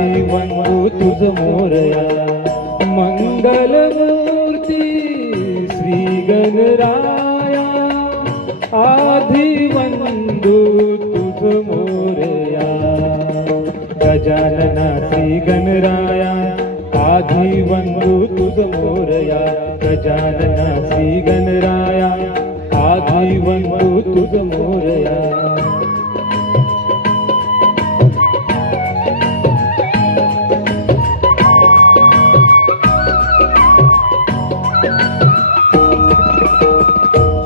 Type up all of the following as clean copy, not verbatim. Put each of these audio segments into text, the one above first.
आधी वंदू तुझ मोरया. मंगलमूर्ती श्री गणराया, आधी वंदू तुझ मोरया. गजानना श्री गणराया, आधी वंदू तुझ मोरया. गजानना श्री गणराया, आधी वंदू तुझ मोरया.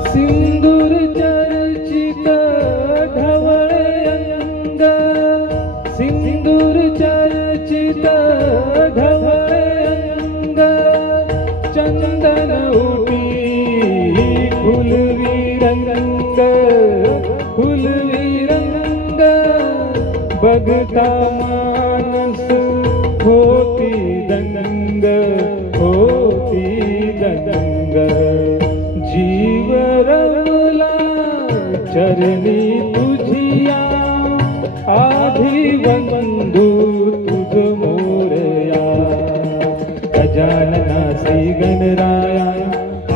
सिंदूर चर्चित ढवळे अंग, सिंदूर चर्चित ढवळे अंग. चंदन उटी फुलवी रंग, फुलवी रंग. बघता मानस होती दंग, होती दंग. जीव रमला चरणी तुझिया, आधी वंदू तुझ मोरया. गजानना श्री गणराया,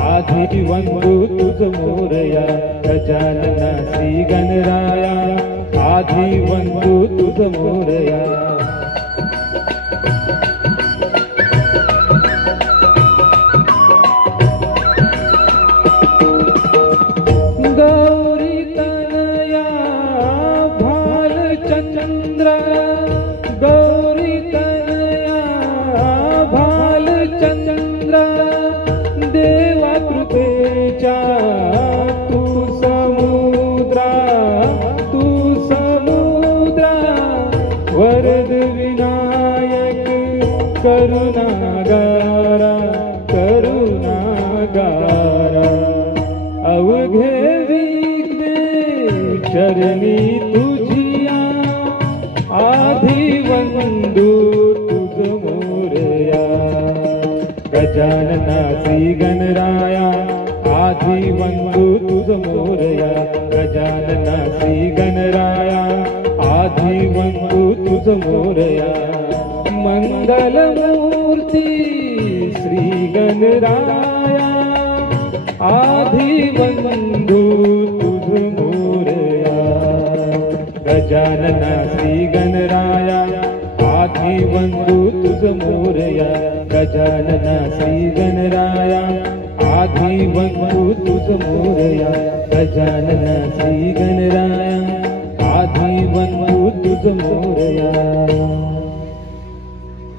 आधी वंदू तुझ मोरया. गजानना श्री गणराया, आधी वंदू तुझ मोरया. गौरी तनया भालचंद्र, गौरी तनया भालचंद्र. देवा कृपेच्या तू समुद्रा, तू समुद्रा. वरद विनायक करुणागारा, करुणागारा. अवघे विघ्ने चरणी तुझिया, आधी वंदू तुझ मोरया. गजानना श्री गणराया, आधी वंदू तुझ मोरया. गजानना श्री गणराया, आधी वंदू तुझ मोरया. मंगलमूर्ती श्री गणराया, आधी वंदू तुझ मोरया. गजानना श्री गणराया, आधी वंदू तुझ मोरया. गजानना श्री गणराया, आधी वंदू तुझ मोरया. गजानना श्री गणराया, आधी वंदू तुझ मोरया.